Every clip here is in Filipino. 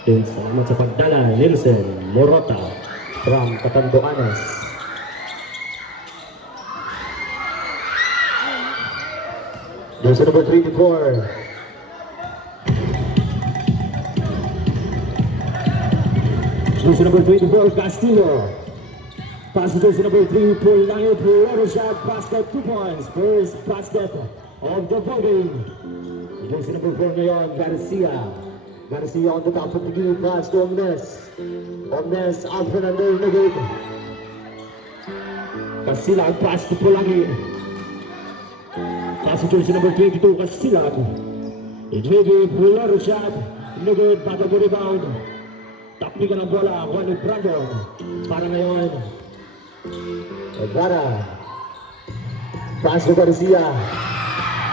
Salamat sa pagdala, Nilsen Morota from Catanduanes. Jersey number 24. Jersey number 24, Castillo. Pass to jersey number 3, Pulangi, Puero shot, basket, 2 points. First basket of the ball game. Jersey number 4 ngayon, Garcia. Garcia on the top of the game, pass to Omnes. Omnes, out for another negate. Casilag, pass to Pulangi. Pass to jersey number 22, Casilag. Negate, Puero shot, negate, bago po rebound. Takpi ka ng bola, Juan Brandon. Para ngayon, Ibarra. Pass to Garcia.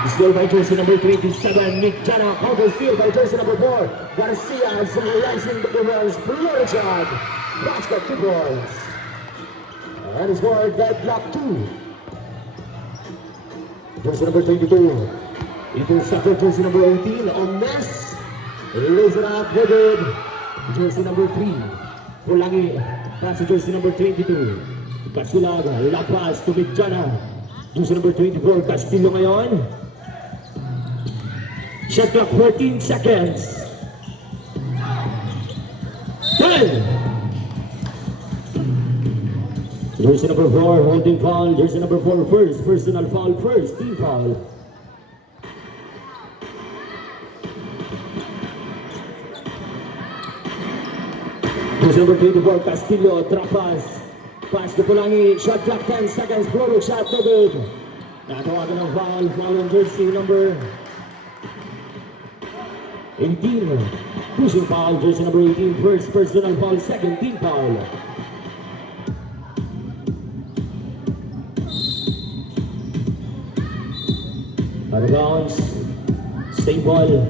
Steal by jersey number 27, Nick Jana. Counter steal by jersey number 4. Garcia is rising the defense. Blow shot. Basket, 2 points. And it's for deadlock 2. Jersey number 22. Intercepted jersey number 18 on Ness. Lays it up, good. Jersey number 3. Pulangi. Pass to jersey number 22. Casilaga, lapas to Midjana. Jersey number 24, Castillo ngayon. Shot clock 14 seconds. 10. Jersey number 4, holding foul. Jersey number 4, first personal foul, first team foul. Jersey number 24, Castillo, trapas. Pass to Pulangi, shot clock 10 seconds, blow shot, no good. Natawagan ng foul, foul on jersey number 18. Pushing foul, jersey number 18, first personal foul, second team foul. Out of bounds, stay ball.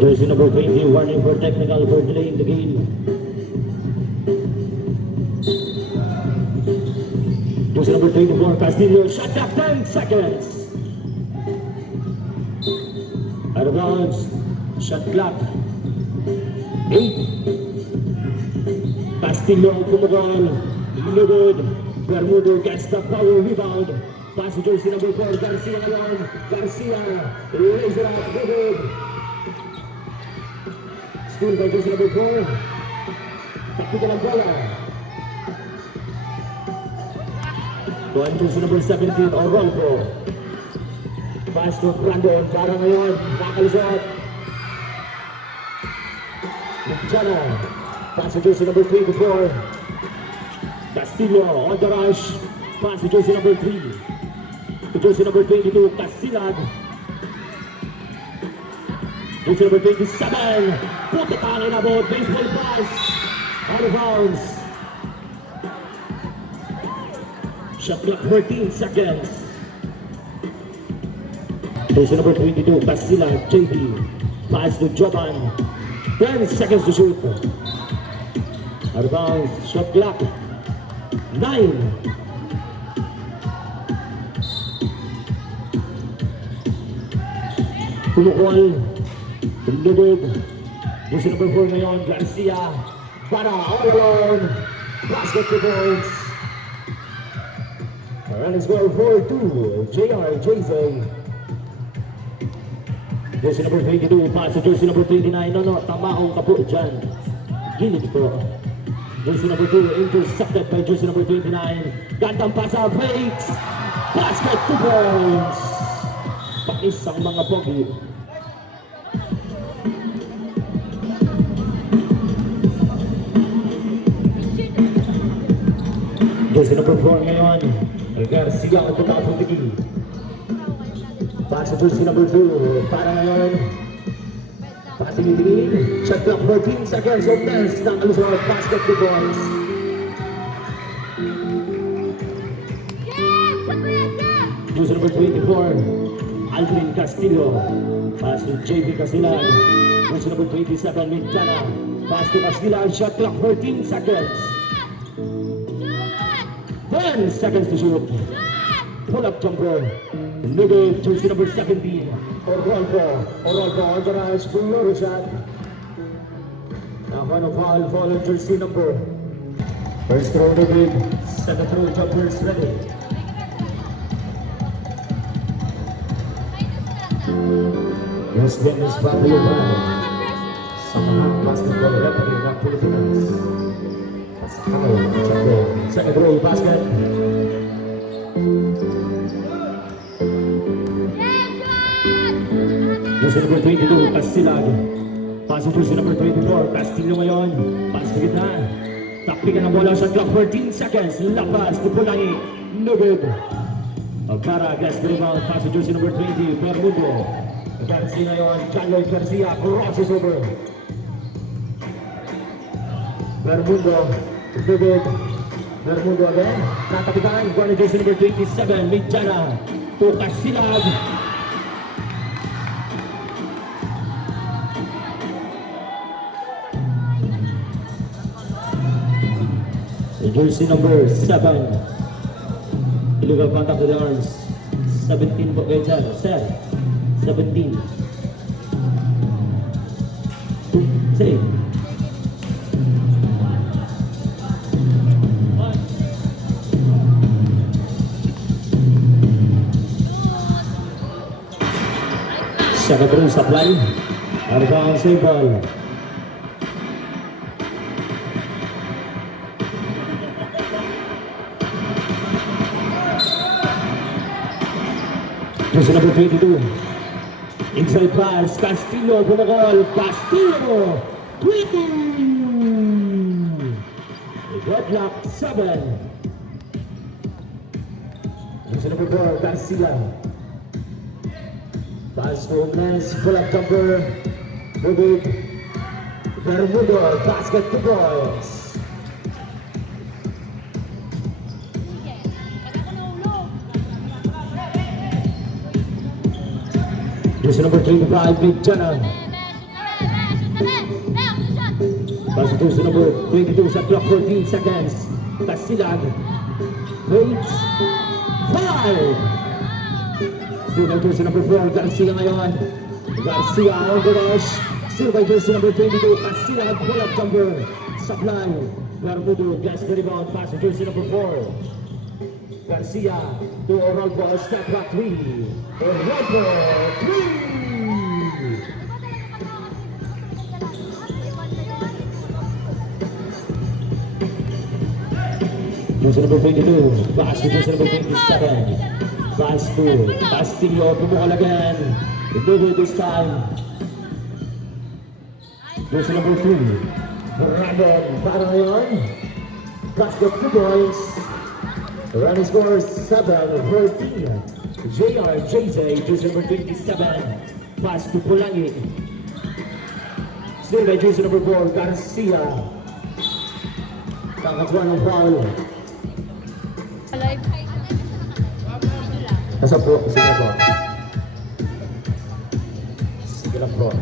Jersey number 20, warning for technical for delaying the game. Jersey number 24, Castillo, shot clock 10 seconds. Out of bounds, shot clock 8. Castillo, kumagol, good. Bermudo gets the power rebound. Pass to jersey number 4, Garcia alone. Garcia, raise it up, good. Steal by jersey number 4. Takpi ka ng bola. Buwan jersey number 17, Orolfo. Pass to Brandon. Para ngayon, nakalisot. Jana. Pass to jersey number 24. Castillo on the rush. Pass to jersey number 3. To jersey number 22, Casilag. Jersey number 27. Put the ball in about baseball pass. Out of bounds. Shot clock 14 seconds. Jersey number 22, Casilag, JB. Pass to Joban. 10 seconds to shoot. Out of bounds. Shot clock 9. Tulukol. Tulugod. Jersey number 4 ngayon, Garcia. Para all alone. Basket to points. Running score 4-2. JR, JZ. Jersey number 22, pass to jersey number 29. No, tamaong ka po dyan. Gilid po. Jersey number 2, intercepted by jersey number 29. Gandang pasa, fakes. Basket 2 points. Pakis ang mga pogi. Jersey number 4 ngayon, Garcia at the top of the key. Pass to jersey number 2, para ngayon. Passing it in, shot clock 14 seconds of Ness, nakalusot, basket 2 points. Jersey number 24, Aldrin Castillo. Pass to JP Casilag. Jersey number 27, Mintana. Pass to Casilag. Shot clock 14 seconds. 10 seconds to shoot. Pull-up jumper. Middle, jersey number 17. Orolfo organized full shot. Now final foul on jersey number. First throw the big. Second throw jumpers ready. Yes, Dennis Fabian. Sa mga basketball referee ng Pilipinas. Second row basket. Jersey number 22, Casilag. Pass to jersey number 24, Castillo ngayon. Pass to gitna. Takpikan ng bola, shot clock 14 seconds. Lapas, Pupulangi, no good. Para gets the rebound, pass to jersey number 20, Bermudo. Garcia ngayon, Chandler Garcia, crosses over. Bermudo, no good. Bermudo again. Natapitan, guard jersey number 27, Midjana. To Casilag. Jersey number 7. Illegal contact with the arms. 17 po kayo dyan. Set. 17. Save. Second row supply. Out of bounds, save ball. Jersey number 22. Inside pass, Castillo, bumagol, Castillo, 20! Deadlock 7. Jersey number 4, Garcia. Pass to Nes, pull-up jumper, Bubik, Bermudo, basket to boys. Jersey number 25, Midjana. Pass to jersey number 22, shot clock 14 seconds. Casilag. Waits. 5. Still by jersey number 4, Garcia ngayon. Garcia on the rush. Still by jersey number 22, Casilag, pull-up jumper. Supply. Bermudo gets the rebound, pass to jersey number 4. Garcia to Orolfo, step back 3. Orolfo, 3! Jersey number 22, pass to jersey number 27. Pass to Castillo, Pumukal again. Double this time. Jersey number 2, Brandon, para ngayon. Basket 2 points. Running score 7-14. JJ, jersey number 27. Pass to Pulangi. Still by jersey number 4, Garcia. Kakatuan ng foul. Nasa po, sige po. Sige lang po.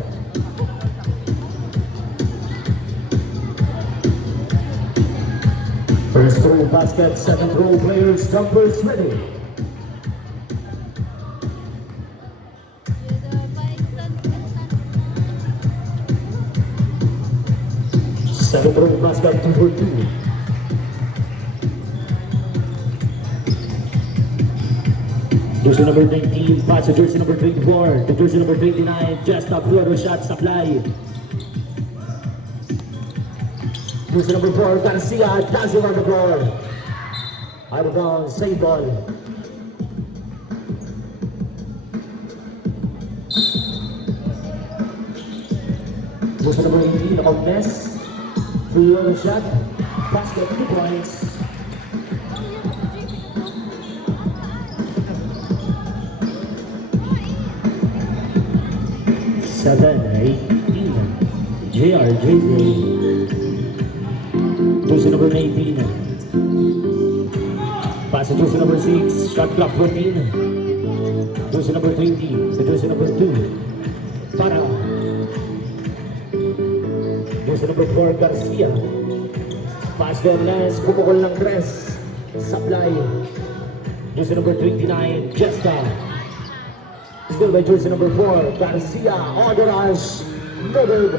First row basket, second row players, jumpers ready. Second row basket, 2-4-2. Jersey number 19, pass to jersey number 24, to jersey number 29, just a floor shot supply. Jersey number 4, Garcia, does it on the floor. Out of bounds, save ball. Jersey number 18, Ognes, floor shot, basket, 2 points. Seven, 18, JJ. Jersey number 19. Pass to jersey number 6, shot clock 14. Jersey number 20, to jersey number 2. Para. Jersey number 4, Garcia. Pass the last, pumukol ng 3. Supply. Jersey number 29, Jesta. Still by jersey number 4, Garcia. On the rush. No good.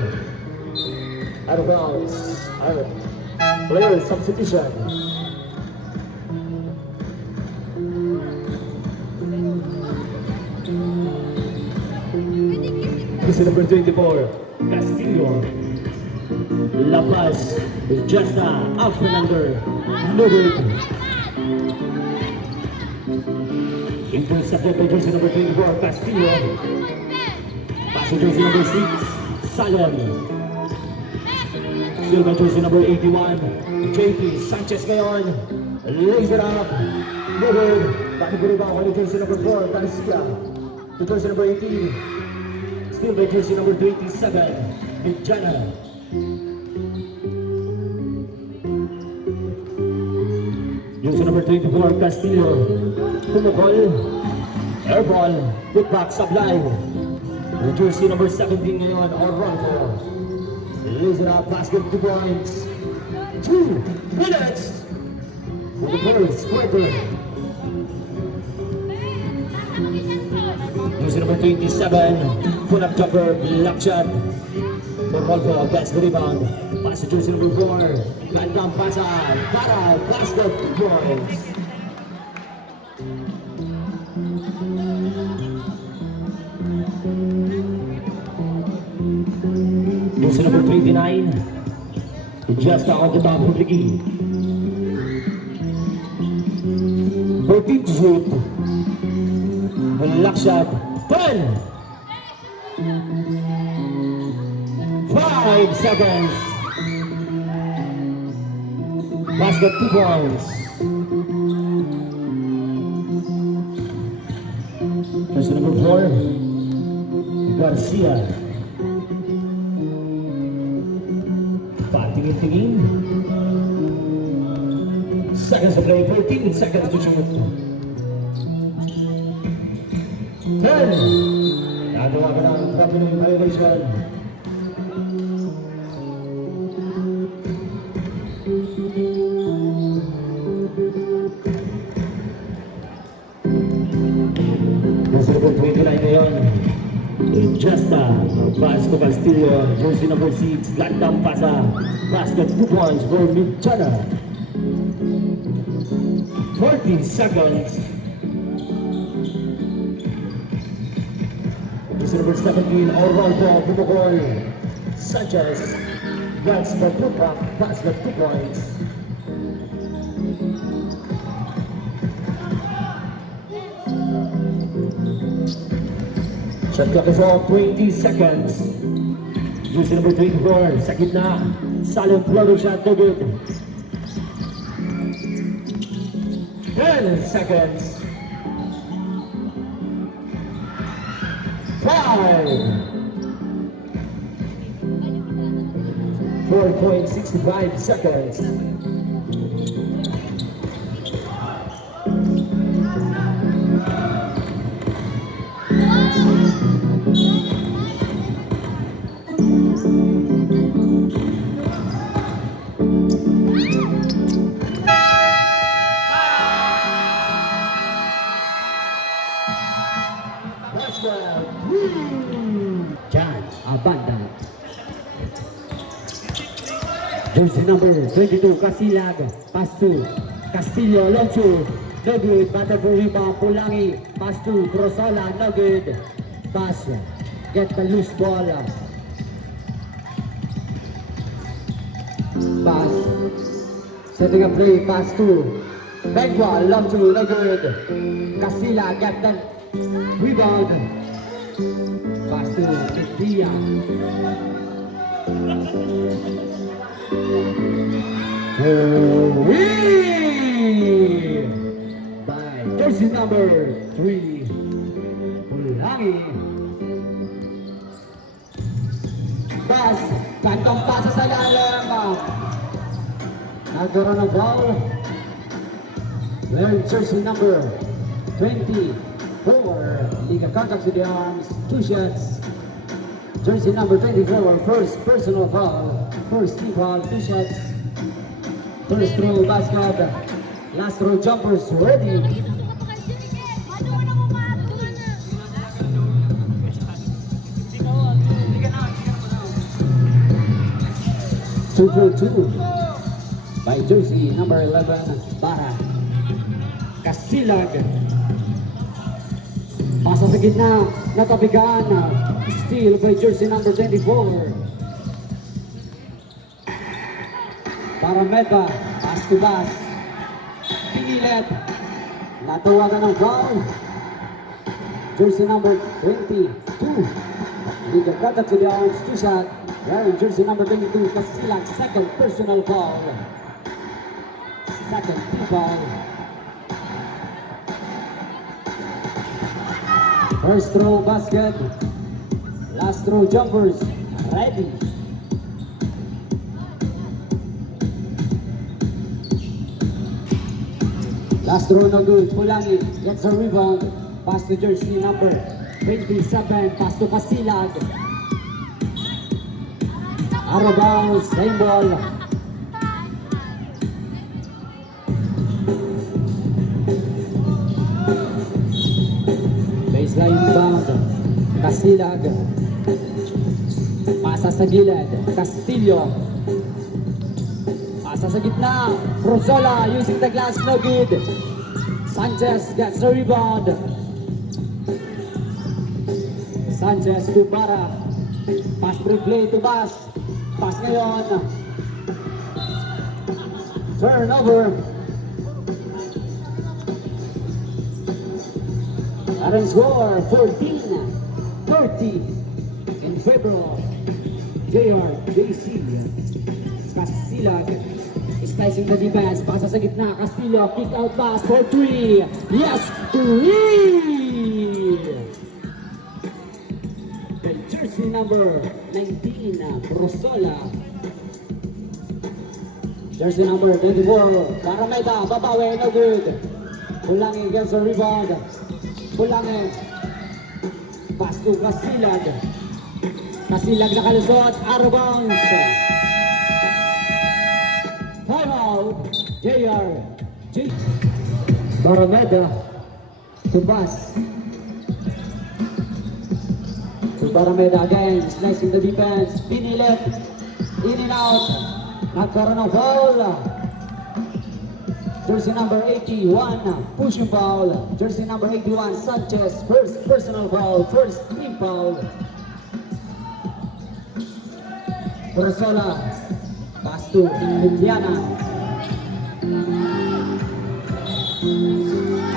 Out of bounds. Player substitution. Jersey number 24, Castillo. La Paz, Jesta, Fernando. No good. Intercepted by jersey number 24, Castillo. Pass to jersey number 6, Salem. Still by jersey number 81, JP Sanchez ngayon. Lays it up. No good. Back to rebound by jersey number 4, Garcia. To jersey number 18. Still by jersey number 27, Vijana. Jersey number 24, Castillo. Pumukol. Airball. Put back, Sablay. Jersey number 17 ngayon, Oronco. Lays it up, basket, 2 points. 2 minutes. For the first quarter. Jersey number 27, put up jumper, block shot. Oronco gets the rebound. Pass to jersey number 4. Gandang pasa. Para, basket, 2 points. Jersey number 29, just on the top of the key. 14 to shoot. Block shot. 10. 5 seconds. Basket, 2 points. Jersey number 4, Garcia. Tingin-tingin. Seconds to play, 14 seconds to shoot. 10. Nagawa ka ng property violation. Jersey number 29 ngayon. Jesta, pass to Castillo, jersey number 6, Gandang pasa, basket, 2 points for Vijana. 14 seconds. Jersey number 17, Oronco, pumukol. Sanchez, gets the putback, basket, 2 points. Shot clock is off, 20 seconds. Jersey number 24, sa gitna. Salem floater shot, no good. 10 seconds. 5. 4.65 seconds. John Abanda. Jersey number 22, Casilag. Pass to Castillo, Alonso. No good. Battle for rebound, Pulangi. Pass to Grosola, no good. Pass. Get the loose ball. Pass. Setting a play, pass to Bengwa, Alonso, no good. Casilla, get the rebound. Pass to Dia. By jersey number 3, Pulangi. Pass, kantong pasa sa lalim. Nagkaroon ng foul. Well, jersey number 24, Liga contact to the arms, 2 shots. Jersey number 24, first personal foul. First team foul, 2 shots. First throw basket. Last throw jumpers ready. Two for two by Jersey number 11, Bara Kasilag. Pasa sa gitna, natabigaan. Steal by Jersey number 24. Parameta, pass to pass. Pinilit. Natawagan ng foul. Jersey number 22. Liga kata to the arms, 2 shot. Wearing jersey number 22, Kasilag, second personal foul. Second team foul. First throw basket. Last throw jumpers. Ready. Last throw no good. Pulangi gets a rebound. Pass to jersey number 27. Pass to Kasilag. Out of bounds. Same ball. Baseline inbound. Kasilag. Pasa sa gilid. Castillo. Pasa sa gitna. Rosola using the glass, no good. Sanchez gets the rebound. Sanchez to Bara. Pass replay to Bas. Pass ngayon. Turnover. Aron score 14-30 in favor of JRJC. Kasilag slicing the defense. Pasa sa gitna. Castillo kick out pass for 3. Yes, 3! The jersey number 19, Rosola. Jersey number 24, Parameta, babawi, no good. Pulangi against the rebound. Pulangi. Pass to Kasilag. Kasilag nakalusot, out of bounds. Time out, JRJ. Parameta to pass. Parameda again, slicing the defense, pinilit, in and out, nagkaroon ng foul. Jersey number 81, pushing foul. Jersey number 81, Sanchez, first personal foul, first team foul. Rosola, pass to Indiana.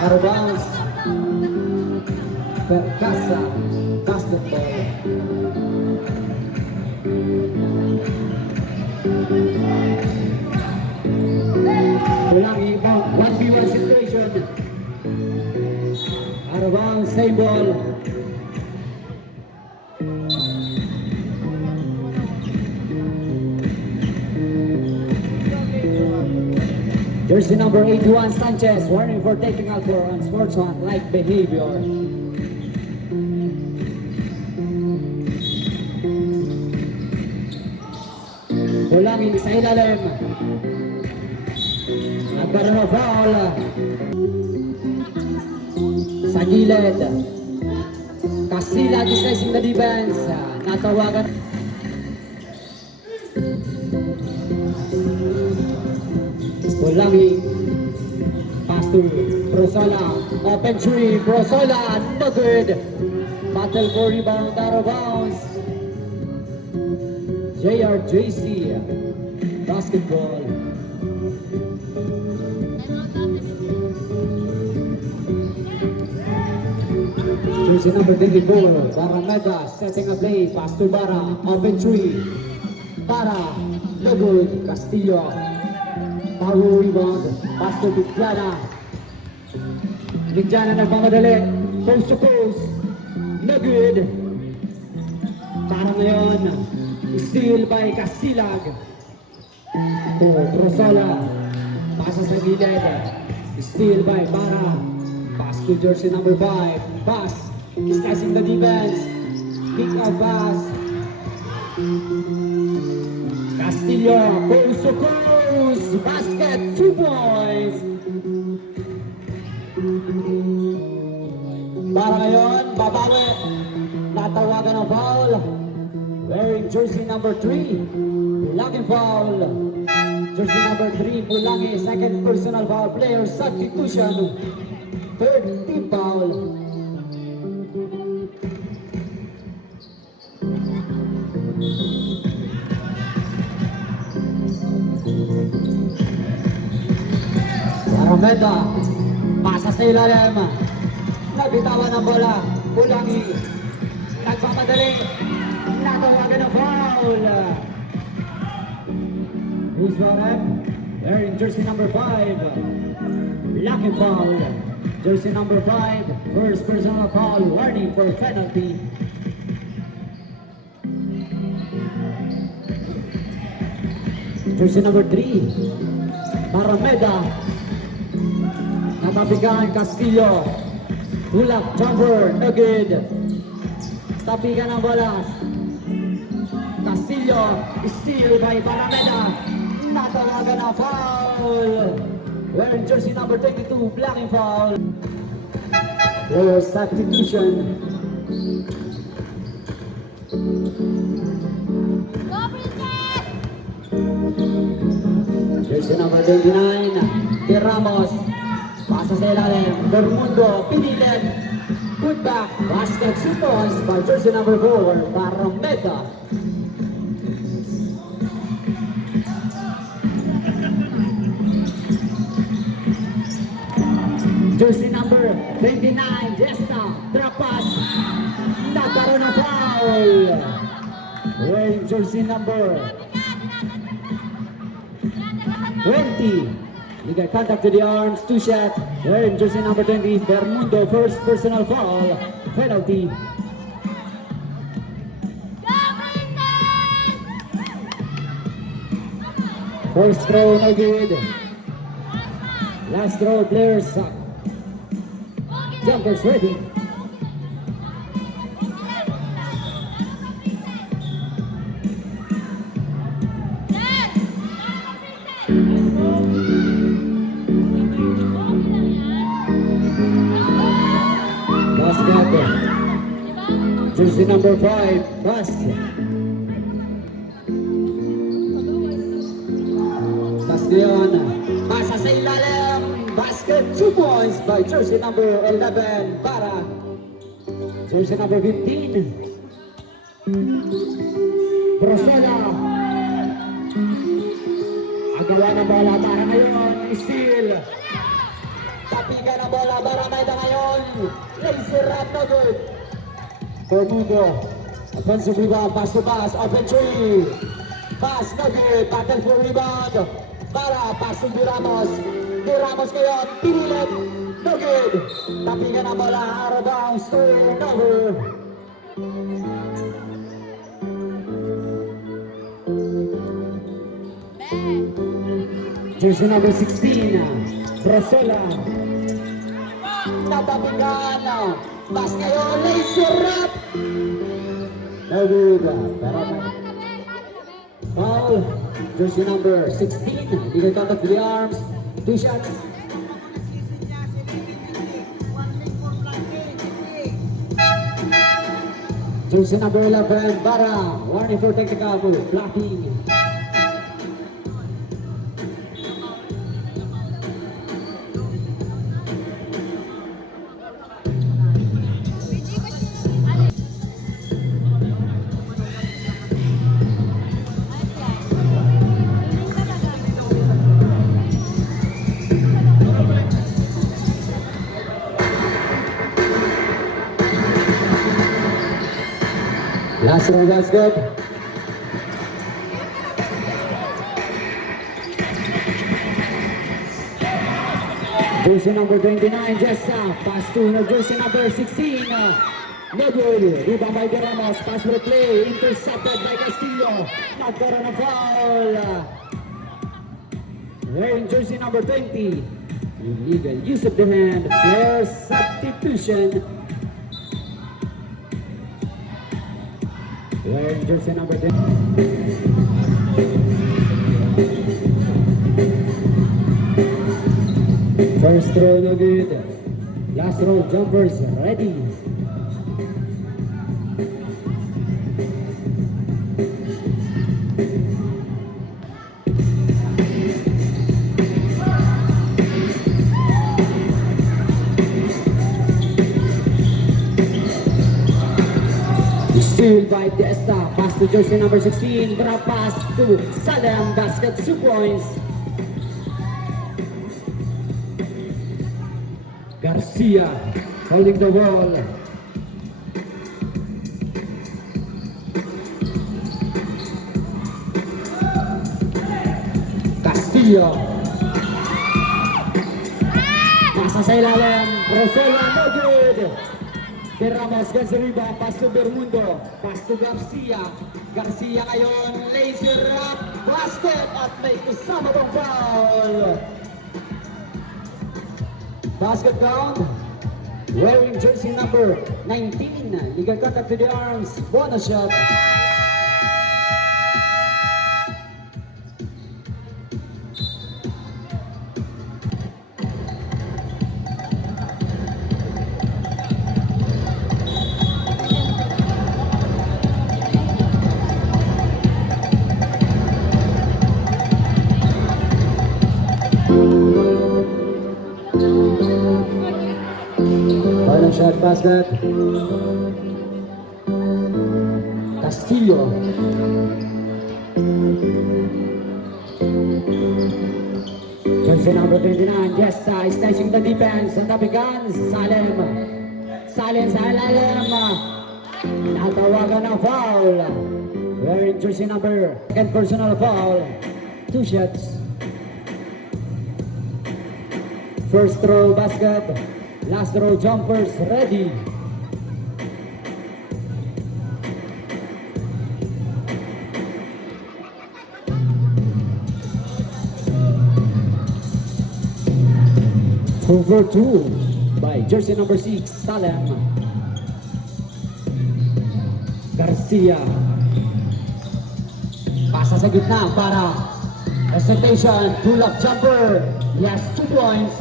Out of bounds. Perkasa, basketball. Pulangi, 1v1 situation. Out of bounds, same ball. Jersey number 81, Sanchez, warning for taking alcohol on sportsman-like behavior. Pulangi sa ilalim. Nagkaroon ng foul. Sa gilid. Kasilag slicing the defense. Natawagan. Pulangi. Pass to Rosola. Open three. Rosola. No good. Battle for rebound. Out of bounds. JRJC basketball. Jersey number 24, Parameta setting a play, pass to Bara, open three. Bara, no good. Castillo, power rebound, pass to Bigdiana. Bigdiana nagmamadali, coast to coast, no good. Para ngayon, steal by Kasilag. Rosola. Pasa sa gilid. Steal by Bara. Pass to jersey number 5. Pass. Slicing the defense. Kick out pass. Castillo, coast to coast, basket, 2 points. Para ngayon, babawi. Natawagan ng foul. Wearing jersey number 3, Bulangin foul. Jersey number 3, Bulangi, second personal foul. Player substitution. Third team foul. Arameda, pasa sa ilalim. Nabitawan ng bola. Bulangi. Nagpapadali. Natawagan ng foul. Who's got it? Wearing jersey number 5. Lucky foul. Jersey number 5. First personal foul. Warning for penalty. Jersey number 3. Arameda. Natapigan Castillo. Hulak jumper. No good. Tapigan ang bola. Castillo. Steal by Arameda. Natawagan ang foul. Wearing jersey number 22. Blocking foul. Player substitution. Jersey number 29. De Ramos. Pasa sa ilalim. Bermundo. Pinilit. Put back. Basket 2 points by jersey number 4. Arameda. Jersey number 29. Jesta. Drop pass. Nagkaroon ng foul. Wearing jersey number 20. Legal contact to the arms, 2 shots. Wearing jersey number 20, Bermundo, first personal foul, penalty. First throw, no good. Last throw, players. Jumpers ready. Jersey number 5, Basket. Castellon, pasa sa ilalim. Basket, 2 points by jersey number 11, Para. Jersey number 15, Brosela. Agawa ng bola para ngayon, steal. Tapigan ng bola para ngayon. Laser up, no good. Bermudo, offensive rebound, pass to pass, open three. Pass, no good, battle for rebound. Para, pass to De Ramos. De Ramos ngayon, pinilit, no good. Tapigan ang bola, out of bounds, turnover. Jersey number 16, Brosela. Natapigan, pass ngayon, laser up. No good. Foul. Jersey number 16. Legal contact to the arms. 2 shots. Jersey number 11. Bara. Warning for technical move. Blocking. Last round, that's good. Jersey number 29, Jessa. Pass to jersey number 16. No good. Rebound by De Ramos. Pass for play. Intercepted by Castillo. Nagkaroon ng foul. Wearing jersey number 20. Illegal use of the hand. Player substitution. Wearing jersey number 10. First row no good. Last row jumpers ready. Steal by Testa, pass to jersey number 16, drop pass to Salem, basket 2 points. Garcia holding the ball. Castillo. Pasa sa ilalim, Rosola, no good. Ramos against the rebound, pass to Bermundo, pass to Garcia. Garcia ngayon, laser up, basket at may kasama tong foul. Basket count, wearing jersey number 19, legal contact to the arms, bonus shot. Final shot basket. Castillo. Jersey number 29, Jessa is snatching the defense on the guns. Salem. Salem sa ilalim. Natawagan ng foul. Wearing jersey number, second personal foul. 2 shots. First row basket. Last row jumpers ready. Over 2 by jersey number 6, Salem. Garcia. Pasa sa gitna para hesitation, pull-up jumper. Yes, 2 points.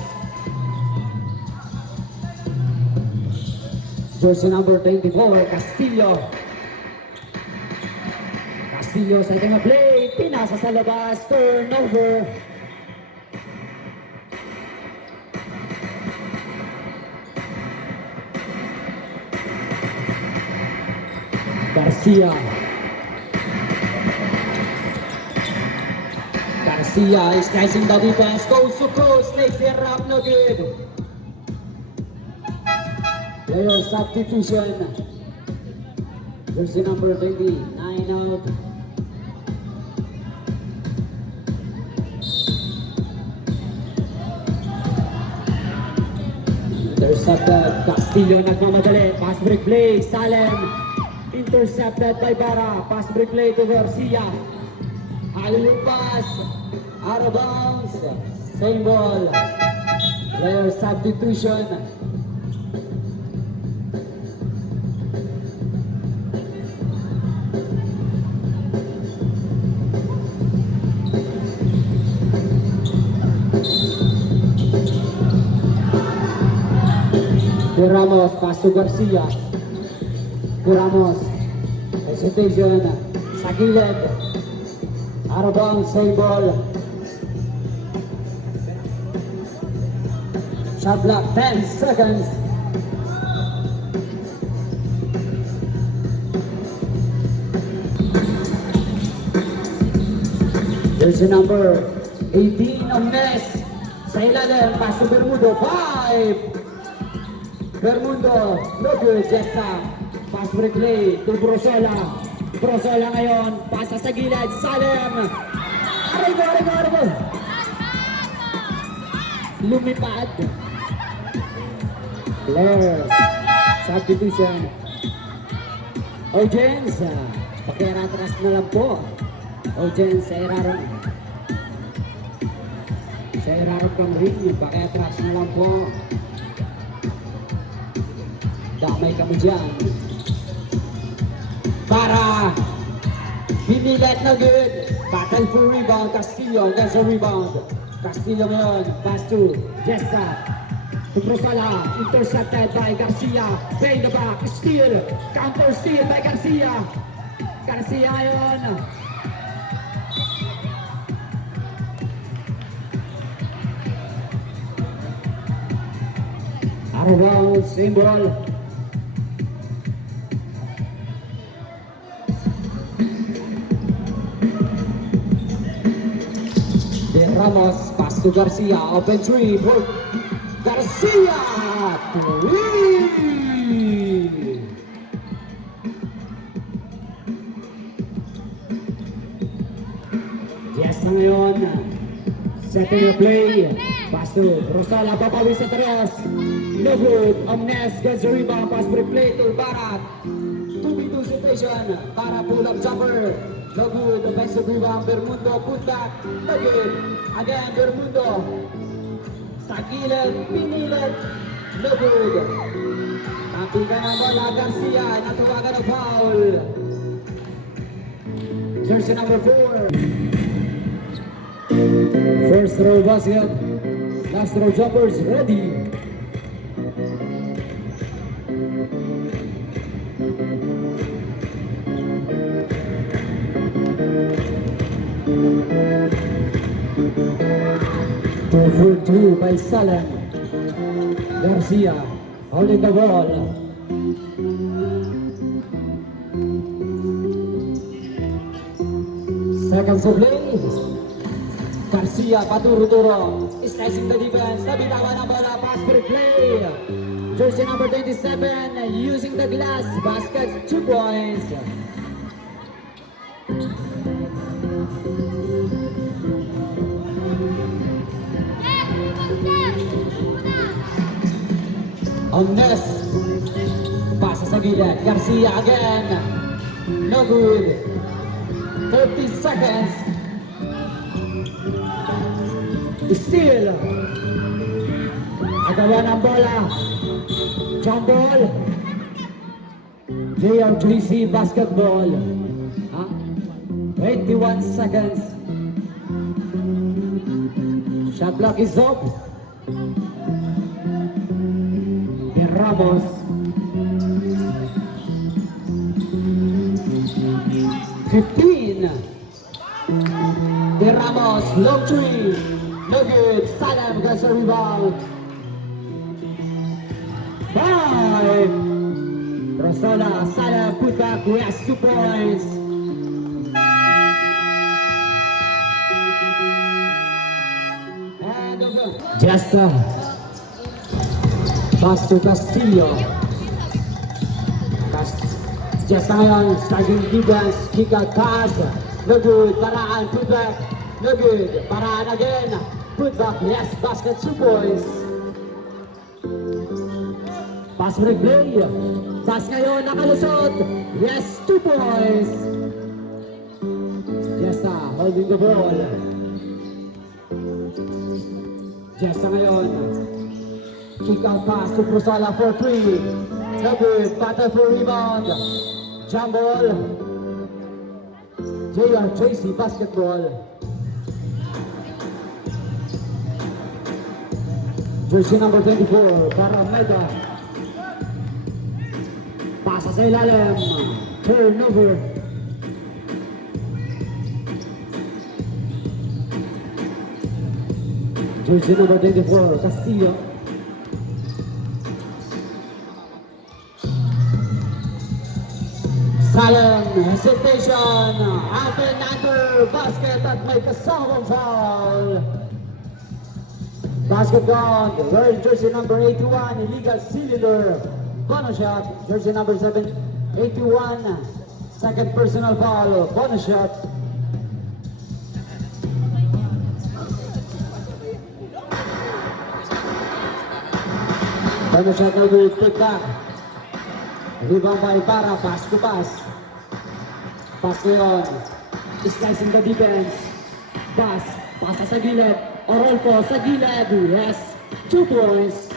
Jersey number 24, Castillo. Castillo sa item of play, pinasa sa labas, turnover. Garcia. Garcia is slicing the defense, goes to coast, makes the rap no good. Player substitution. Jersey number 20, 9 out. Intercepted, Castillo nagmamadali, pass break play, Salem. Intercepted by Bara, pass break play to Garcia. Hallelujah pass, out of bounds, same ball. Player substitution. Ramos, pass to Garcia. Ramos, hesitation, sa gilid. Out of bounds, save ball. Shot clock, 10 seconds. Jersey number 18 of Nes. Sa ilalim, pass to Bermudo, 5. Bermundo, no good, Jessa. Pass break play to Brosola. Brosola ngayon, pasa sa gilid, Salem. Arigo. Lumipad. Blair, substitution. Ogens, pakiratras na lang po. Ogens, sa irarong. Sa irarong kang ring, pakiratras na lang po. Damay kami dyan. para pinilit na good. Battle for rebound, Castillo gets a rebound. Castillo ngayon, pass to Jesta. To Prosala, intercepted by Garcia. Bay the back, steal. Counter steal by Garcia. Garcia ngayon. Around, same ball. De Ramos, pass to Garcia, open three, for Garcia! Three! Yes na ngayon. Setting the play. Pass to Rosala, papawi sa tres. No good. Omnes gets the rebound. Pass for the play to Barat. 2v2 situation. Para pull up jumper. No good. Offensive rebound. Bermundo put back. No good. Again, Bermundo. Sa gilid. Pinilit. No good. Tapikan ang bola. Garcia. Natuwagan ng foul. Jersey number 4. First row basket, last row jumpers ready. Two for two by Salem. Garcia holding the ball. Seconds of play. Garcia paturo-turo, slicing the defense, nabitawan ang bola, pass for play. Jersey number 27, using the glass, basket, 2 points. Omnes, pasa sa gilid, Garcia again, no good. 30 seconds. Steal. Agawa ng bola. Jump ball. JR3C basketball. 21 seconds. Shot clock is up. De Ramos. 15. De Ramos, long three. No good. Salem gets a rebound. 5. Rosola, Salem put back. Yes, 2 points. And over. Jesta. Pass to Castillo. Jesta ngayon, starting defense. Kick out pass. No good. Paraan, put back. No good. Paraan again. Put back, yes, basket, 2 points. Pass break play. Pass ngayon, nakalusot. Yes, 2 points. Jesta holding the ball. Jesta ngayon. Kick out pass to Prosala for 3. No good. Battle for rebound. Jump ball. JR Tracy basketball. Jersey number 24, para Meda. Pasa sa ilalim. Turnover. Jersey number 24, Castillo. Salem, hesitation. Alvin under basket at may kasamang foul. Basket gone, wearing jersey number 81, illegal cylinder. Bonus shot, jersey number 81, second personal foul, bonus shot. Bonus shot na good, take back. Rebound by Para, pass to pass. Pass ngayon, slicing the defense. Pass, pasa sa gilid. Orolfo sa gilid, yes, 2 points.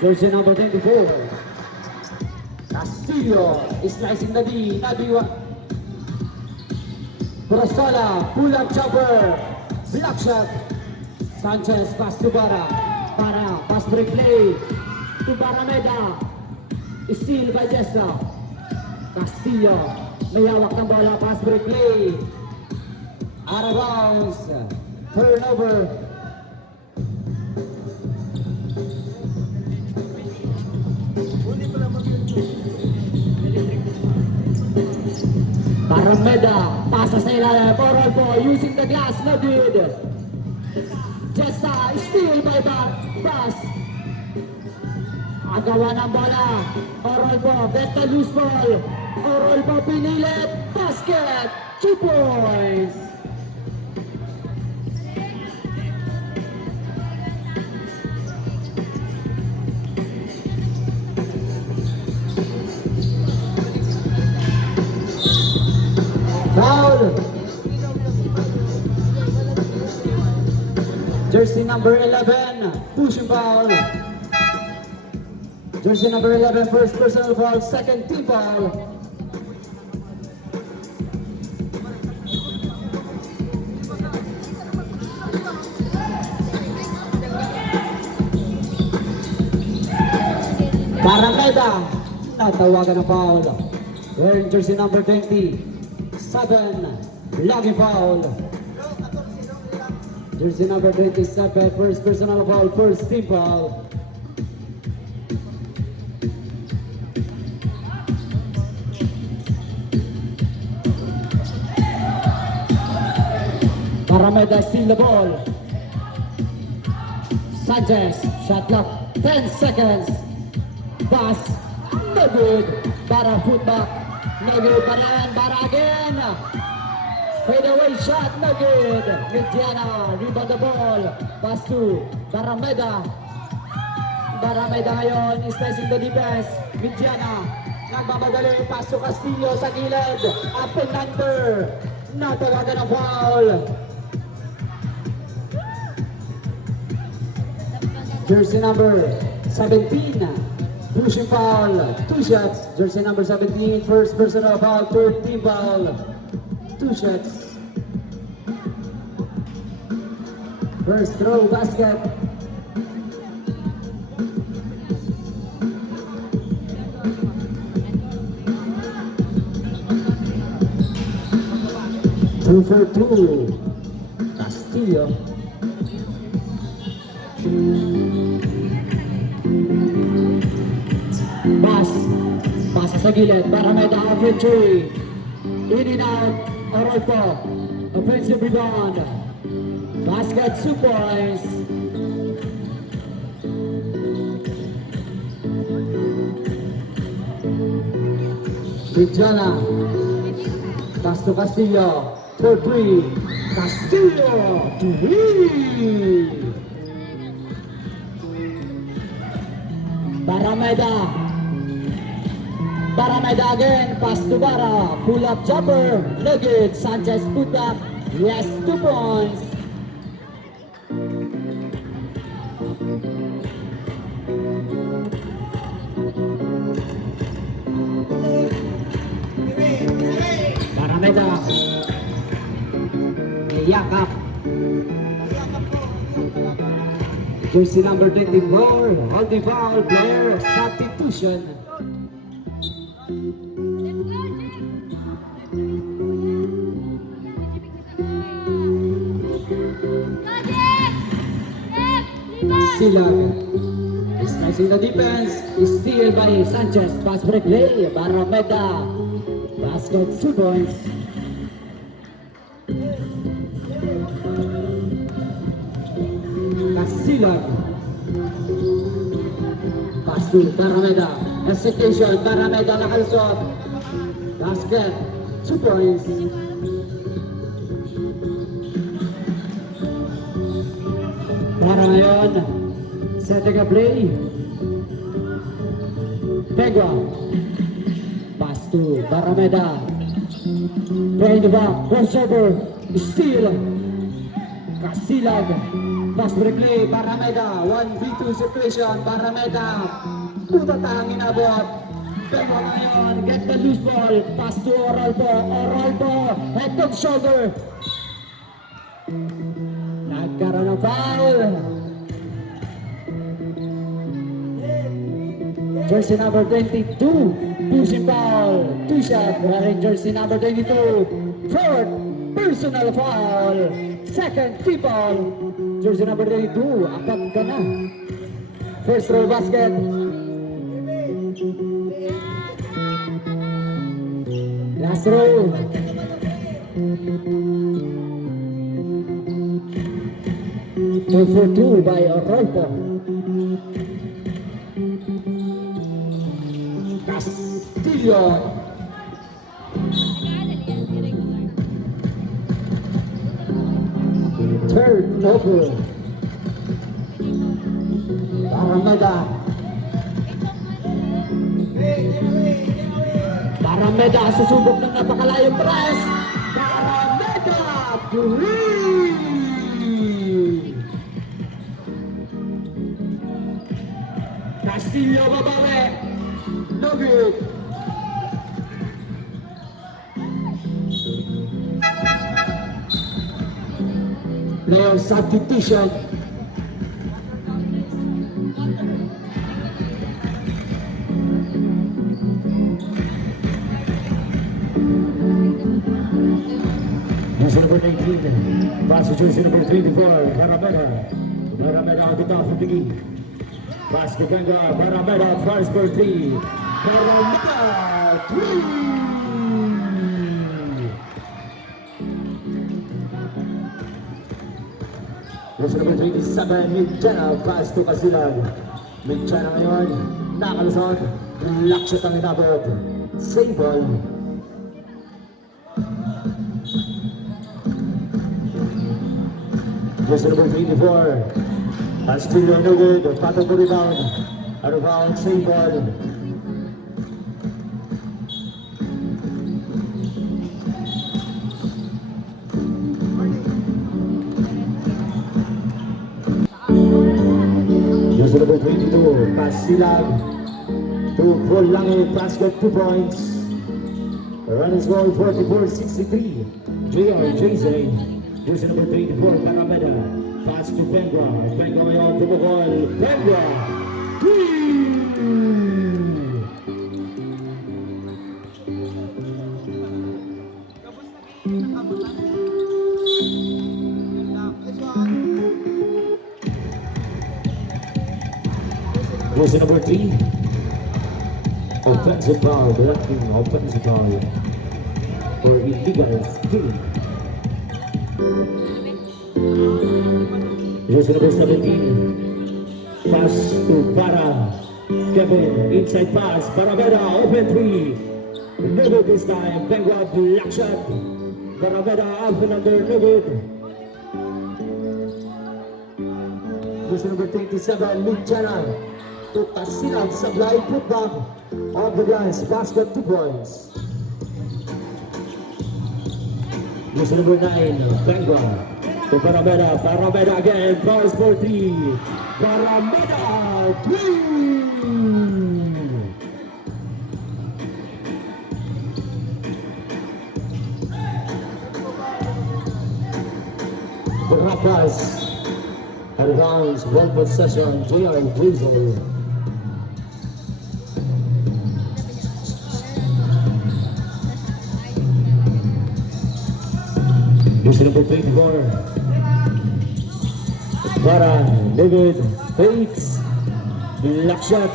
Jersey number 24, Castillo, slicing the D, Nabiwa. Corosola, pull-up jumper, block shot. Sanchez, pass to Bara. Bara, pass break play. To Barameda. Steal by Jessa. Castillo, may hawak ng bola, pass break play. Out of bounds. Turnover. Barameda, pasa sa ilalim, forward po, using the glass, no good. Jessa, steal by Bas. Agawa ng bola, oral po, beta loose ball. Oral po, pinilit, basket, 2 points. Foul. Jersey number 11, pushing foul. Jersey number 11, first personal foul, second team foul. Barameda, natawagan ng foul. Wearing jersey number 27, blocking foul. Jersey number 27, first personal foul, first team foul. Barameda steal the ball. Sanchez, shot clock, 10 seconds. Pass, no good. Bara put back, no good. Bara again. Fade away shot, no good. Midiana, rebound the ball. Pass to Barameda. Barameda ngayon is facing the defense. Midiana, nagmamadali. Pass to Castillo sa gilid. Up and under. Natawagan ng foul. Jersey number 17, pushing foul, 2 shots. Jersey number 17, first personal foul, third team foul, 2 shots. First throw basket. Two for two. Castillo. Pasa sa gilid, Barameda offensive three. In and out, oral po. Offensive rebound. Basket, 2 points. Midiana. Pass to Castillo. For 3. Castillo. 3. Barameda again, pass to Bara, pull up jumper, no good. Sanchez put back, yes, 2 points. Barameda, yakap. Jersey number 24, on the foul, player substitution. Silag is facing the defense, is steal by Sanchez, pass break play, Barameda, basket, 2 points. Silag, pass to Barameda, hesitation, Barameda nakalusot, basket, 2 points. Para ngayon, setting a play. Pegua. Pass to Barameda. Play the back. Crossover. Steal. Kasilag. Pass replay. Barameda. 1v2 situation. Barameda. Putatang inabot. Bengo ngayon, get the loose ball. Pass to Oraldo. Oraldo, head to shoulder. Nagkaroon ng foul. Jersey number 22, pushing foul. Two shot, wearing jersey number 22. Fourth, personal foul. Second, free ball. Jersey number 22, apat ka na. First row basket. Last row. 2-for-2 by Oraldo. Castillo. Turnover. Parameda. Parameda susubok ng napakalayong press. Parameda. Three. Castillo babawi. No good. Player substitution. Jersey number 19, pass to jersey number 24, Parameda. Parameda on the top of the key. Pass to Benga, Parameda tries for three. Parameda, three! Jersey number 27, Midjana, pass to Casilag. Midjana ngayon, nakalusot, lakshot ang inabot. Same ball. Jersey number 24, Castillo no good, pato ko rebound, out of bounds, same ball. Jersey number 22, Pasilag, to Polangi, basket 2 points. Running score 44-63, JR. Jersey number 34, Parameda. Pass to Benga. Benga ngayon, tumukol. Benga! Jersey number 3. Offensive foul, directing offensive foul for illegal stealing. Jersey number 17, pass to Para, Kevin, inside pass, Parameda, open three, no good this time, Benga, black shot, Parameda, off another, no good. Jersey number 27, Midjana, to Casilag, Sablay, put back, off the glass, basket 2 points. Jersey number 9, Benga, to Parameda, Parameda again, pass for three, Parameda, three! The Rapas, out of bounds, one possession, JR Grizzle. Jersey number 24. Para, David, fakes, black shot.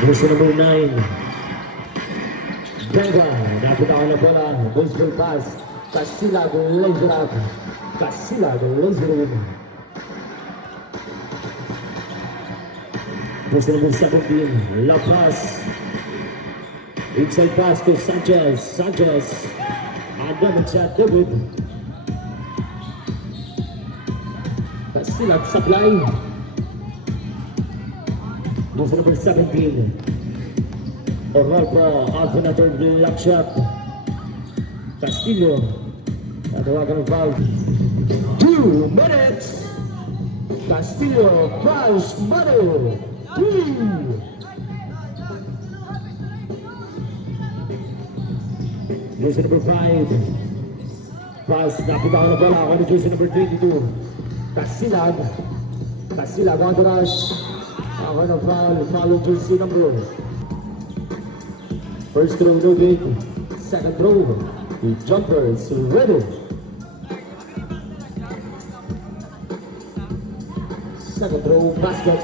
Jersey number 9. Benga, napunta na bola, baseball pass. Casilag, laser up. Casilag, laser in. Jersey number 17, La Paz. Inside pass to Sanchez. Sanchez. Adam shot, David. Casilag, supply. Jersey number 17. Oraldo, off another block shot. Castillo. Natawagan ng foul. 2 minutes. Castillo, Crush, Mano, 3. Jersey number 5. Pass, nakita ko na bola ako ni jersey number 22. Casilag. Casilag on the rush. Ako na foul jersey number. First throw, no good. Second throw, the jumpers ready. Second throw, basket.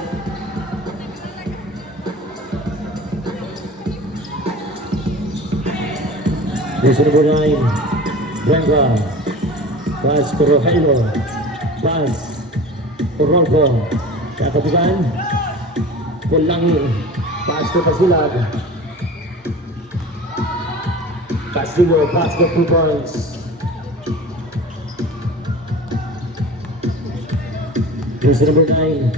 Jersey number 9, Brenga. Pass to Rogelio. Pass to Rolfo. Katapukan. Pulangi. Pass to Casilag. Castillo, basket 2 points. Jersey number 9.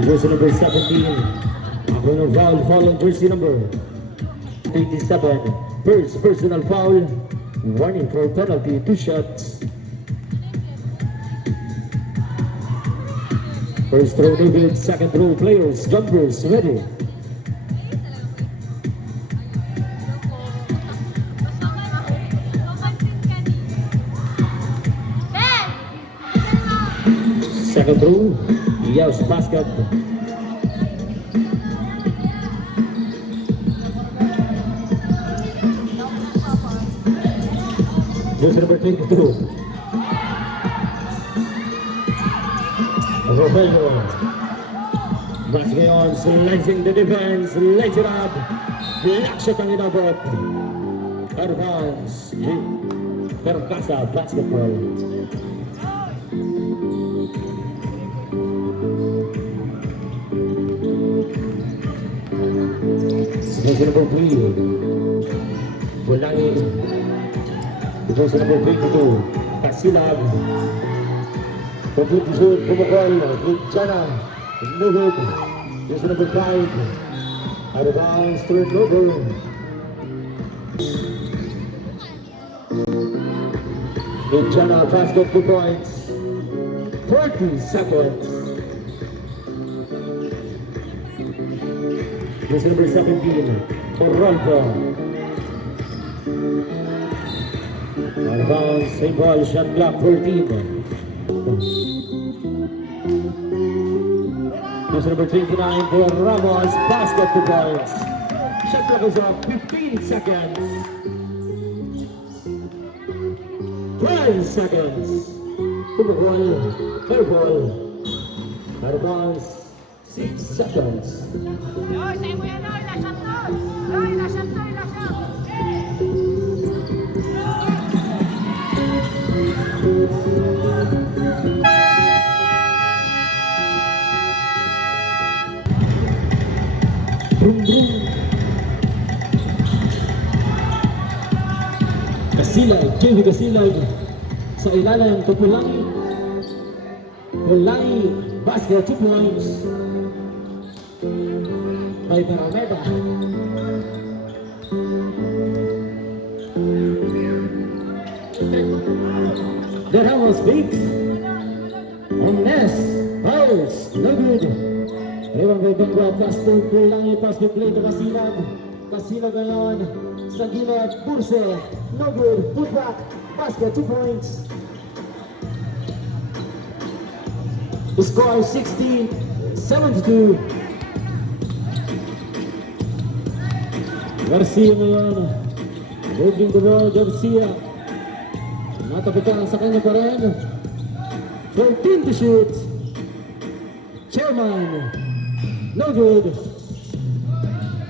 Jersey number 17. Ako ng foul on jersey number 87. First personal foul. Warning for penalty, 2 shots. First throw, no good. Second throw, players, jumpers, ready. Second throw, yes, basket. Jersey number 22. Rogelio. Mas ngayon, slicing the defense, lights it up. Black shot ang inabot. Advance. Perkasa basketball. Jersey number 3. Bulangi. Jersey number 22. Casilag. Pagkuti shoot, pumukol. Jana. Nugod. Jersey number 5. Advance, third over. Jana, basket 2 points. 40 seconds. Jersey number 17, Rolfo. Advance, same ball, shot clock 14. Jersey number 29 for Ramos, basket 2 points. Shot clock is off, 15 seconds. 12 seconds. Pumukol, fair ball. Advance, 6 seconds. Hoy, sa'yo mo yan, hoy! Lashot to! Hoy, lashot to! Lashot! Brum brum. Casilag, JV Casilag. Sa ilalim, Pulangi. Pulangi, basket 2 points. May Barameda. The Ramos beats. On Ness. Fouls. No good. Ewan kay Bangwa. Pass to Pulangi. Pass to play to Casilag. Casilag ngayon. Sa gilid. Burse. No good. Put back. Basket 2 points. Score 60-72. Garcia ngayon. Moving the ball, Garcia. Natapitan sa kanya pa rin. 14 to shoot. Chairman. No good.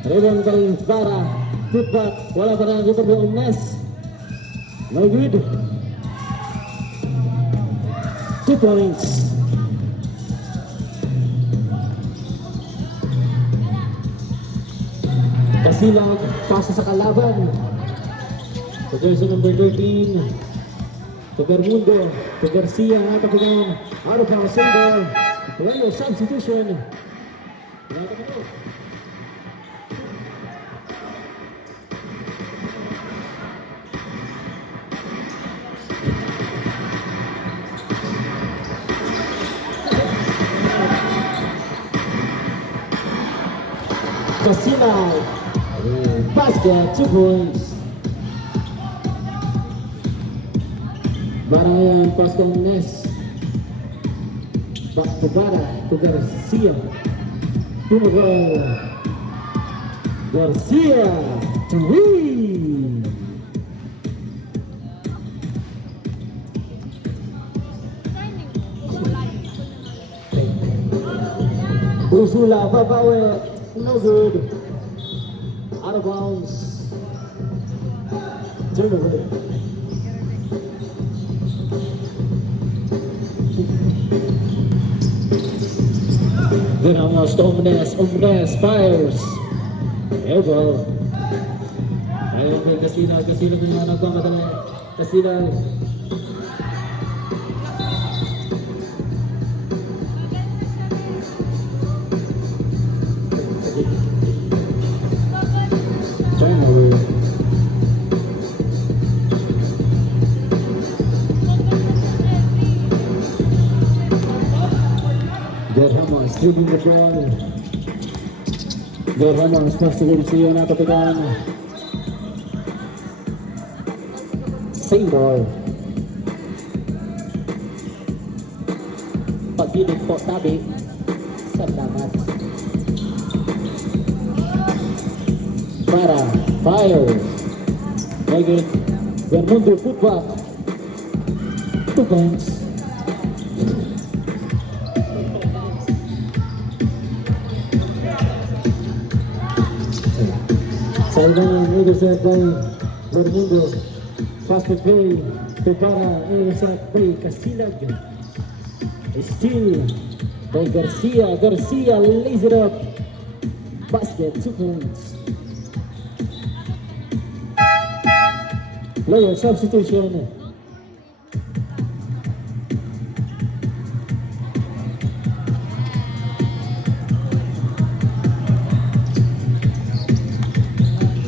Rebound kay Vara. Putback. Wala pa rin. Rebound kay Omnes. No good. 2 points. Casilag, pasa sa kalaban. To jersey number 13. To Bermundo. To Garcia. Natapitan. Out of our single. Player substitution. Casino. Basket, 2 points. Barayan, Pascal Ness. Back to Bara, to Garcia. Tumagol. Garcia to win. Ursula, babawi. No good. Out of bounds. Turn away. Then almost Omnes fires. Elbow. Ayun kay Casino din yung nagmamadali. Casino. Turn away. Ramos dribbling the ball. Ramos pasigil siya nakatigan. Same ball. Pagdinig po tabi. Salamat. Para fire. Again. Bermundo football. 2 points. Salvador intercept by Bermundo. Fast play. Prepara intercept by Casilag. Steal by Garcia. Garcia lays it up. Basket, 2 points. Player substitution.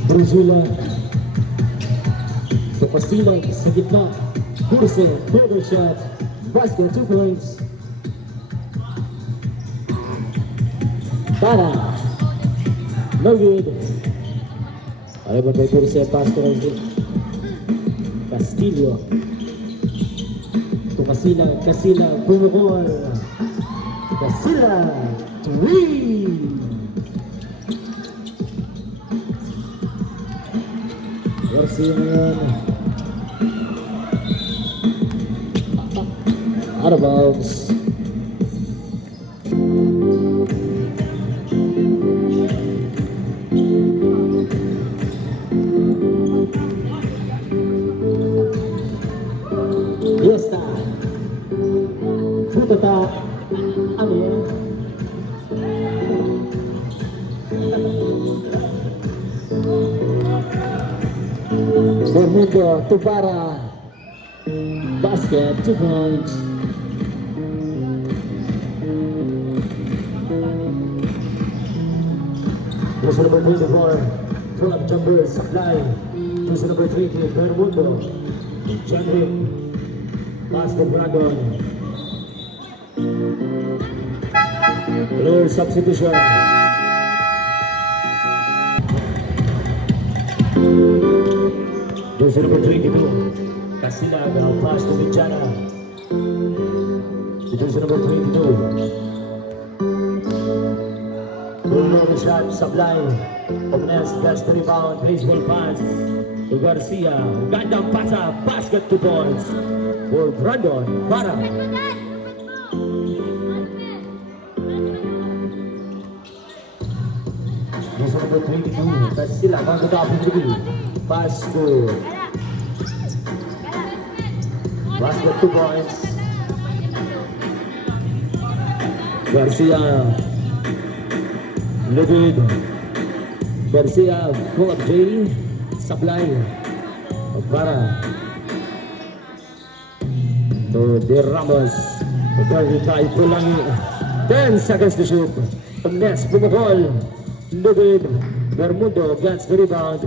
Bruzula. Kapasilag sa gitna. Burse, further shot. Basket, 2 points. Para. No good. Ay ba kay Burse, pass to Castillo. Casilla, pumukol. Casilla, to win. Garcia ngayon. Out of bounds. Fiesta. Futata. Ano yan? Bermudo to Bara. Basket, 2 points. Jersey number 24, Philip Jumper Supply. Jersey number 20, Bermudo. Jendrick. Basket Dragon. Player substitution. Jersey number 22, Casilag, pass to Vichana. Jersey number 22. Bruno shot, Supply. Omnes gets the rebound, baseball pass to Garcia. Gandang pasa, basket, 2 points. For Brandon Bara. Jersey number 22, Casilag, on the top of the league. Pass to basket, 2 points. Garcia. Ludwig. Garcia, full of J. Supply. Para. To De Ramos. Pagkakita ito lang 10 seconds to shoot. Omnes, pumukol. Ludwig. Bermudo gets the rebound.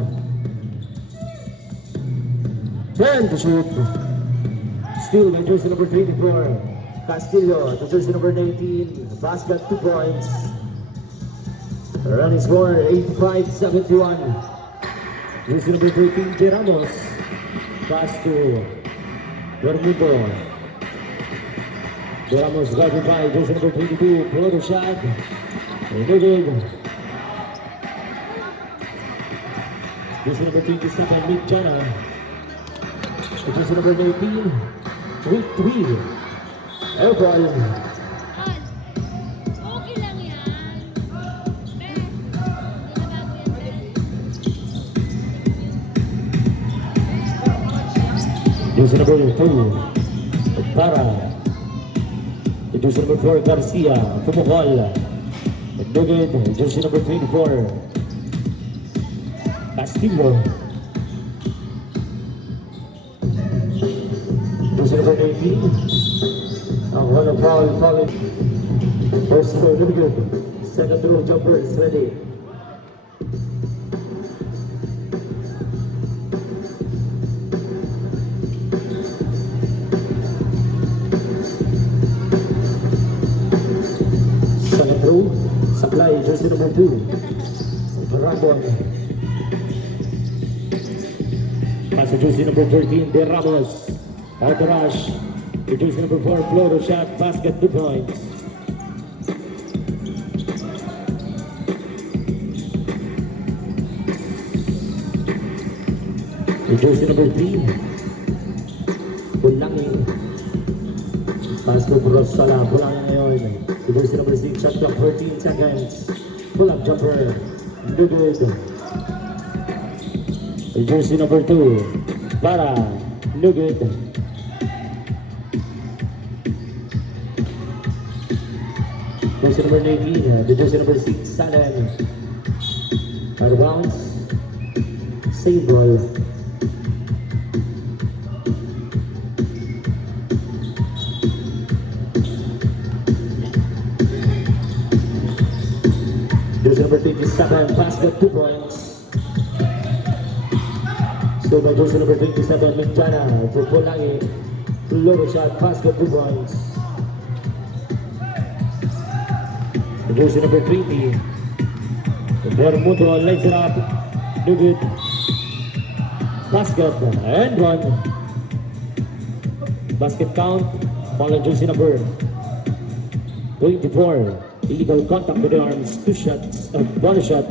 10 to shoot. Still by jersey number 24. Castillo to jersey number 19. Basket, 2 points. Running score 85-71. Jersey number 13, De Ramos. Pass to Bermudo. De Ramos guarded by jersey number 22, Polo shot. Good. Jersey number 27, Nick Jana. Jersey number 19, Rick Tweed. Air ball. Okay lang yan. Jersey number 2, Para. Jersey number 4, Garcia. Pumukol. Good. Jersey number 24, Castillo. Jersey number 19. Ang wala foul. First throw, really good. Second throw, jumper is ready. Second throw, supply, jersey number 2. Rambon. Pass to jersey number 13, De Ramos. Out the rush. To jersey number 4, floater shot, basket, 2 points. To jersey number 3, Bulangin. Pass to Rosala, Bulangin ngayon. To jersey number 6, shot clock 14 seconds. Pull-up jumper, no good. To jersey number 2, Para, no good. Jersey number 19, the jersey number 6, Salen. Out of bounds. Save ball. Jersey number 27, basket, 2 points. Still by jersey number 27, Mintana. For Polangi, low shot, basket, 2 points. Jersey number 20, Bermudo legs it up, no good. Basket and one. Basket count, ball on jersey number 24. Illegal contact with the arms, 2 shots, bonus shot.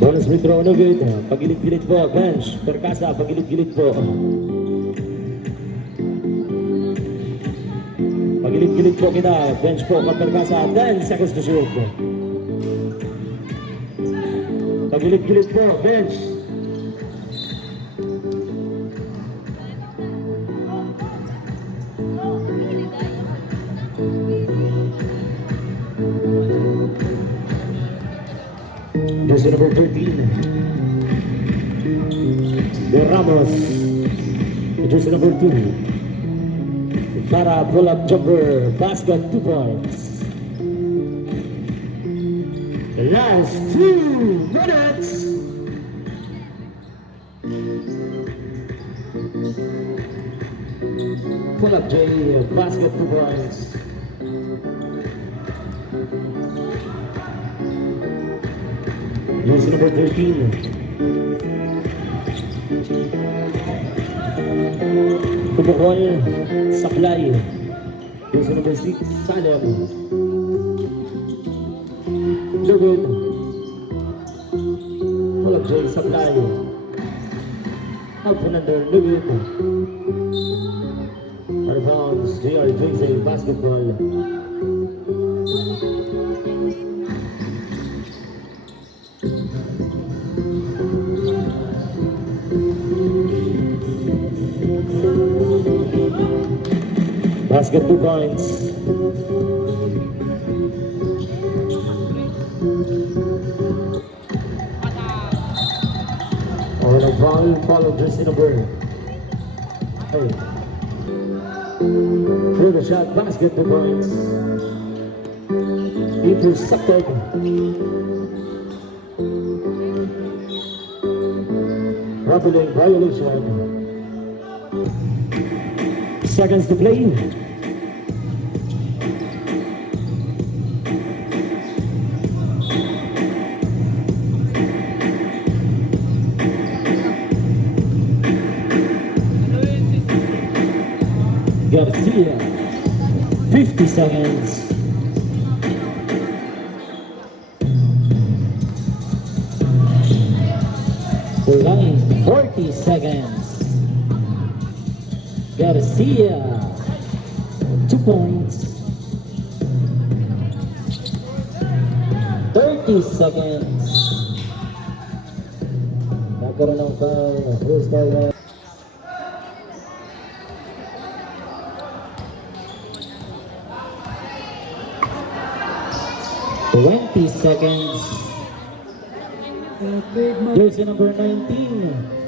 Bonus free throw, no good. Pagilid-gilid po, bench. Perkasa, pagilid-gilid po. Pagilid-gilid po kita, bench po, Perkasa. 10 seconds to shoot. Pagilid-gilid po, bench. Jersey number 13, De Ramos. Jersey number 2, Para, pull-up jumper, basket, 2 points. The last 2 minutes. Pull-up J, basket, 2 points. Jersey number 13. Pumukol, supply. Jersey number 6, Salem. No good. Pull-up J, supply. Out from under, no good. Out of bounds, JR Jose, basketball. Basket, 2 points. On a foul of jersey number 8. Through the shot, basket, 2 points. Intercepted. Traveling violation. Seconds to play. Garcia. 50 seconds. Line 40 seconds. Garcia 2 points. 30 seconds. Nagkaroon ng foul. First foul. 20 seconds. Jersey number 19.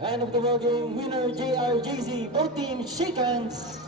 End of the ball game, winner JRJC, both teams shake hands.